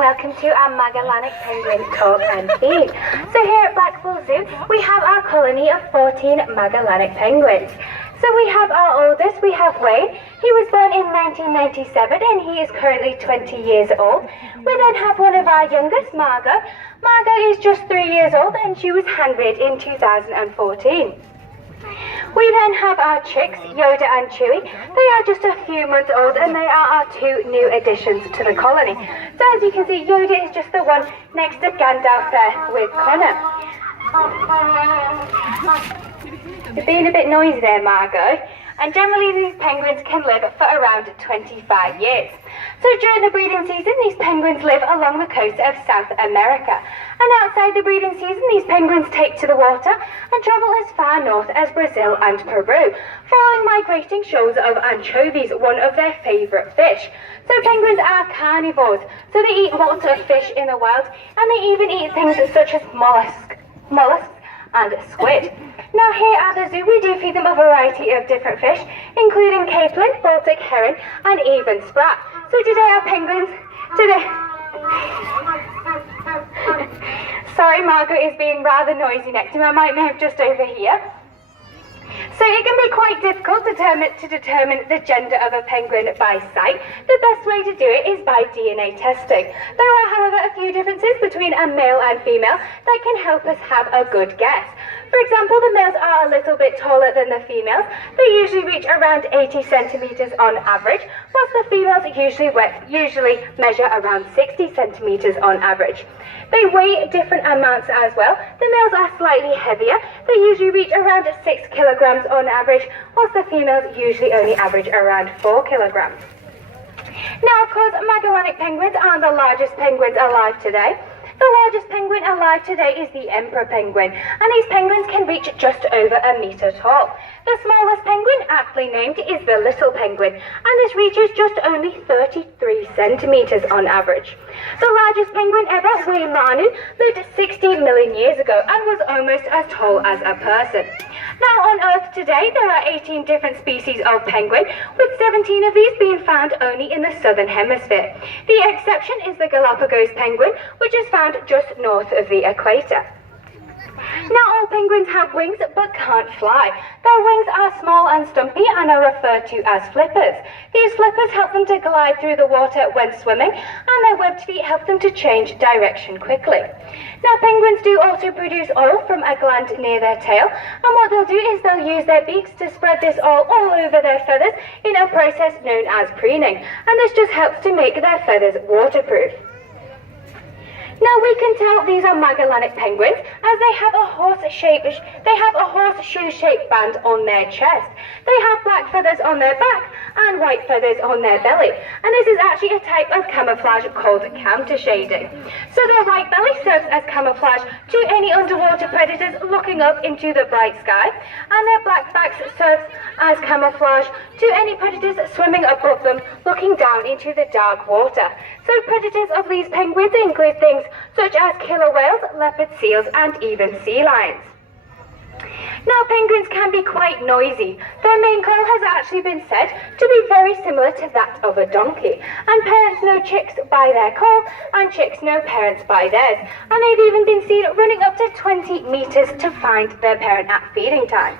Welcome to our Magellanic Penguin Talk and Feed. So here at Blackpool Zoo, we have our colony of 14 Magellanic penguins. So we have our oldest, we have Wayne. He was born in 1997 and he is currently 20 years old. We then have one of our youngest, Margot. Margot is just 3 years old and she was hand-reared in 2014. We then have our chicks, Yoda and Chewy. They are just a few months old and they are our two new additions to the colony. So as you can see, Yoda is just the one next to Gandalf there with Connor. You're being a bit noisy there, Margot. And generally these penguins can live for around 25 years. So during the breeding season, these penguins live along the coast of South America. And outside the breeding season, these penguins take to the water and travel as far north as Brazil and Peru, following migrating shoals of anchovies, one of their favourite fish. So penguins are carnivores, so they eat lots of fish in the wild, and they even eat things such as mollusks and squid. Now here at the zoo we do feed them a variety of different fish, including capelin, Baltic herring and even sprat. So today our penguins, sorry, Margot is being rather noisy next to me. I might move just over here. So it can be quite difficult to determine the gender of a penguin by sight. The best way to do it is by DNA testing. There are, however, a few differences between a male and female that can help us have a good guess. For example, the males are a little bit taller than the females. They usually reach around 80 centimetres on average, whilst the females usually measure around 60 centimetres on average. They weigh different amounts as well. The males are slightly heavier. They usually reach around 6 kilograms on average, whilst the females usually only average around 4 kilograms. Now, of course, Magellanic penguins aren't the largest penguins alive today. The largest penguin alive today is the emperor penguin, and these penguins can reach just over a metre tall. The smallest penguin, aptly named, is the little penguin, and this reaches just only 33 centimetres on average. The largest penguin ever, Weimanu, lived 60 million years ago and was almost as tall as a person. Now on Earth today there are 18 different species of penguin, with 17 of these being found only in the southern hemisphere. The exception is the Galapagos penguin, which is found just north of the equator. Now all penguins have wings but can't fly. Their wings are small and stumpy and are referred to as flippers. These flippers help them to glide through the water when swimming, and their webbed feet help them to change direction quickly. Now penguins do also produce oil from a gland near their tail, and what they'll do is they'll use their beaks to spread this oil all over their feathers in a process known as preening, and this just helps to make their feathers waterproof. Now we can tell these are Magellanic penguins as they have a horseshoe-shaped band on their chest. They have black feathers on their back and white feathers on their belly, and this is actually a type of camouflage called counter shading. So their white belly serves as camouflage to any underwater predators looking up into the bright sky, and their black backs serves as camouflage to any predators swimming above them looking down into the dark water. So predators of these penguins include things such as killer whales, leopard seals and even sea lions. Now penguins can be quite noisy. Their main call has actually been said to be very similar to that of a donkey, and parents know chicks by their call and chicks know parents by theirs, and they've even been seen running up to 20 metres to find their parent at feeding time.